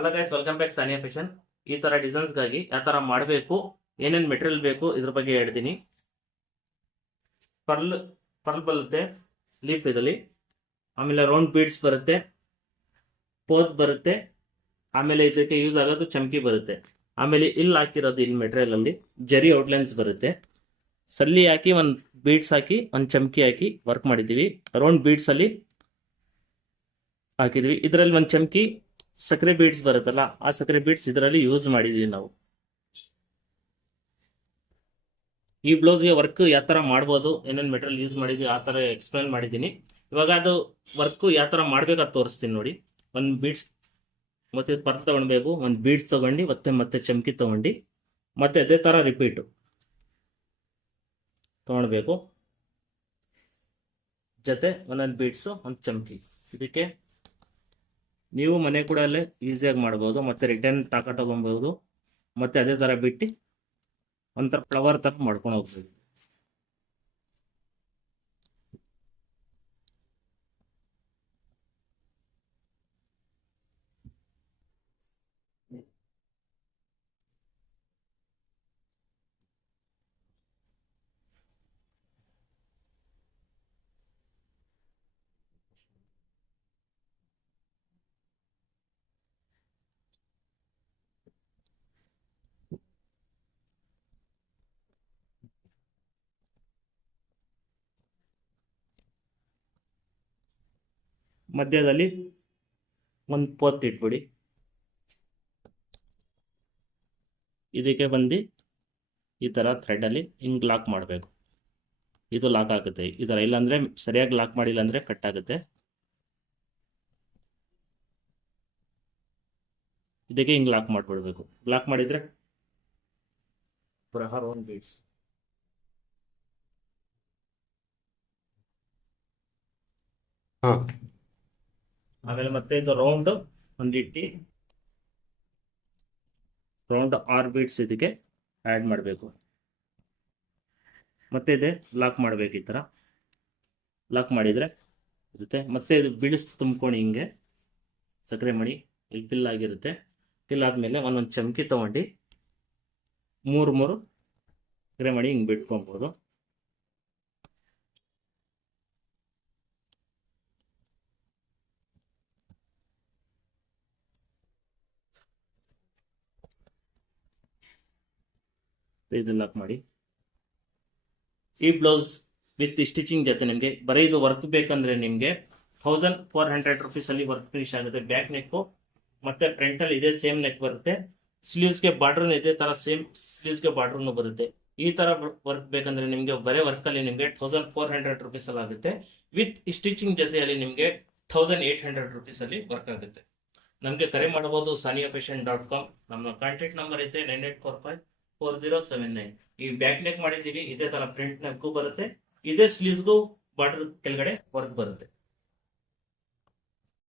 Hello guys, welcome back Sania fashion. ಈ ತರ designs ಗಾಗಿ ಯಾವ ತರ ಮಾಡಬೇಕು, ಏನೇನ್ ಮೆಟೀರಿಯಲ್ ಬೇಕು ಇದ್ರ ಬಗ್ಗೆ ಹೇಳ್ತೀನಿ. ಪರ್ಲ್ ಪರ್ಲ್ ಬರುತ್ತೆ ಲೀಫ್ ಇದರಲ್ಲಿ, ಆಮೇಲೆ ರೌಂಡ್ ಬೀಡ್ಸ್ ಬರುತ್ತೆ, ಪೋತ್ ಬರುತ್ತೆ, ಆಮೇಲೆ ಇದಕ್ಕೆ ಯೂಸ್ ಆಗೋದು ಚಮಕಿ ಬರುತ್ತೆ, ಆಮೇಲೆ ಇಲ್ಲಿ ಹಾಕಿರೋದು ಇಲ್ಲಿ ಮೆಟೀರಿಯಲ್ ಅಲ್ಲಿ ಜರಿ ಔಟ್ಲೈನ್ಸ್ ಬರುತ್ತೆ. ಸಲ್ಲಿ ಹಾಕಿ ಒಂದ್ ಬೀಡ್ಸ್ ಹಾಕಿ ಒಂದ್ ಚಮಕಿ ಹಾಕಿ ವರ್ಕ್ ಮಾಡಿದೀವಿ. ರೌಂಡ್ ಬೀಡ್ಸ್ ಅಲ್ಲಿ ಹಾಕಿದ್ವಿ. ಇದರಲ್ಲಿ ಒಂದ್ ಚಮಕಿ ಸಕ್ಕರೆ ಬೀಡ್ಸ್ ಬರುತ್ತಲ್ಲ, ಆ ಸಕ್ಕರೆ ಬೀಡ್ಸ್ ಇದರಲ್ಲಿ ಯೂಸ್ ಮಾಡಿದೀವಿ ನಾವು. ಈ ಬ್ಲೌಸ್ಗೆ ವರ್ಕ್ ಯಾವ ತರ ಮಾಡ್ಬೋದು, ಏನೇನು ಮೆಟೀರಿಯಲ್ ಯೂಸ್ ಮಾಡಿದ್ವಿ ಆ ತರ ಎಕ್ಸ್ಪ್ಲೈನ್ ಮಾಡಿದ್ದೀನಿ. ಇವಾಗ ಅದು ವರ್ಕ್ ಯಾವ ತರ ಮಾಡ್ಬೇಕಂತ ತೋರಿಸ್ತೀನಿ ನೋಡಿ. ಒಂದ್ ಬೀಡ್ಸ್ ಮತ್ತೆ ಪರ್ಲ್ ತಗೊಳ್ಬೇಕು, ಒಂದ್ ಬೀಡ್ಸ್ ತಗೊಂಡು ಮತ್ತೆ ಚಮಕಿ ತಗೊಂಡು ಮತ್ತೆ ಅದೇ ತರ ರಿಪೀಟ್ ತಗೊಳ್ಬೇಕು. ಜೊತೆ ಒಂದೊಂದು ಬೀಡ್ಸ್ ಒಂದು ಚಮಕಿ. ಇದಕ್ಕೆ ನೀವು ಮನೆ ಕೂಡ ಅಲ್ಲೇ ಈಸಿಯಾಗಿ ಮಾಡ್ಬೋದು, ಮತ್ತೆ ರಿಟರ್ನ್ ತಗೊಂಬೋದು, ಮತ್ತೆ ಅದೇ ತರ ಬಿಟ್ಟು ಒಂಥರ ಫ್ಲವರ್ ತರ ಮಾಡ್ಕೊಂಡು ಹೋಗ್ಬೋದು. ಮಧ್ಯದಲ್ಲಿ ಒಂದು ಪೋತ್ ಇಟ್ಬಿಡಿ. ಇದಕ್ಕೆ ಬಂದು ಈ ತರ ಥ್ರೆಡ್ ಅಲ್ಲಿ ಹಿಂಗ್ ಲಾಕ್ ಮಾಡಬೇಕು. ಇದು ಲಾಕ್ ಆಗುತ್ತೆ ಈ ತರ, ಇಲ್ಲಾಂದ್ರೆ ಸರಿಯಾಗಿ ಲಾಕ್ ಮಾಡಿಲ್ಲ ಅಂದ್ರೆ ಕಟ್ ಆಗುತ್ತೆ. ಇದಕ್ಕೆ ಹಿಂಗ್ ಲಾಕ್ ಮಾಡ್ಬಿಡ್ಬೇಕು. ಲಾಕ್ ಮಾಡಿದ್ರೆ ಪುನಃ ರೌಂಡ್ ಬೀಡ್ಸ್. ಆಮೇಲೆ ಮತ್ತೆ ಇದು ರೌಂಡ್ ಒಂದಿಟ್ಟು ರೌಂಡ್ 6 ಬೀಡ್ಸ್ ಇದಕ್ಕೆ ಆ್ಯಡ್ ಮಾಡಬೇಕು. ಮತ್ತೆ ಇದೆ ಲಾಕ್ ಮಾಡಬೇಕು. ಈ ಥರ ಲಾಕ್ ಮಾಡಿದರೆ ಇರುತ್ತೆ. ಮತ್ತೆ ಇದು ಬೀಡ್ಸ್ ತುಂಬ್ಕೊಂಡು ಹಿಂಗೆ ಸಕ್ಕರೆ ಮಣಿ ಇಲ್ಲಿ ಫಿಲ್ ಆಗಿರುತ್ತೆ. ಫಿಲ್ ಆದಮೇಲೆ ಒಂದೊಂದು ಚಮಕಿ ತೊಗೊಂಡು ಮೂರು ಸಕ್ಕರೆ ಮಣಿ ಹಿಂಗೆ ಬಿಟ್ಕೊಬೋದು. ಇದು ಲಾಕ್ ಮಾಡಿ. ಈ ಬ್ಲೌಸ್ ವಿತ್ ಸ್ಟಿಚಿಂಗ್ ಜೊತೆ ನಿಮಗೆ ಬರೀ ಇದು ವರ್ಕ್ ಬೇಕಂದ್ರೆ ನಿಮಗೆ 1400 rupees ಅಲ್ಲಿ ವರ್ಕ್ ಫಿನಿಶ್ ಆಗುತ್ತೆ. ಬ್ಯಾಕ್ ನೆಕ್ ಮತ್ತೆ ಫ್ರಂಟ್ ಅಲ್ಲಿ ಇದೇ ಸೇಮ್ ನೆಕ್ ಬರುತ್ತೆ. ಸ್ಲೀವ್ಸ್ ಗೆ ಬಾರ್ಡರ್ ಇದೇ ತರ ಸೇಮ್ ಸ್ಲೀವ್ಸ್ ಗೆ ಬಾರ್ಡರ್ ಬರುತ್ತೆ. ಈ ತರ ವರ್ಕ್ ಬೇಕಂದ್ರೆ ನಿಮಗೆ ಬರೇ ವರ್ಕ್ ಅಲ್ಲಿ ನಿಮಗೆ 1400 rupees ಅಲ್ಲಿ ಆಗುತ್ತೆ. ವಿತ್ ಸ್ಟಿಚಿಂಗ್ ಜೊತೆಯಲ್ಲಿ ನಿಮಗೆ 1800 rupees ಅಲ್ಲಿ ವರ್ಕ್ ಆಗುತ್ತೆ. ನಮಗೆ ಕರೆ ಮಾಡಬಹುದು saniafashion.com. ನಮ್ಮ ಕಾಂಟ್ಯಾಕ್ಟ್ ನಂಬರ್ ಐತೆ 98454079. ಈ ಬ್ಯಾಕ್ ನೆಕ್ ಮಾಡಿದೀವಿ, ಇದೇ ತರ ಫ್ರಂಟ್ ನೆಕ್ಗೂ ಬರುತ್ತೆ, ಇದೇ ಸ್ಲೀವ್ಸ್ಗೂ ಬಾರ್ಡರ್ ಕೆಳಗಡೆ ವರ್ಕ್ ಬರುತ್ತೆ.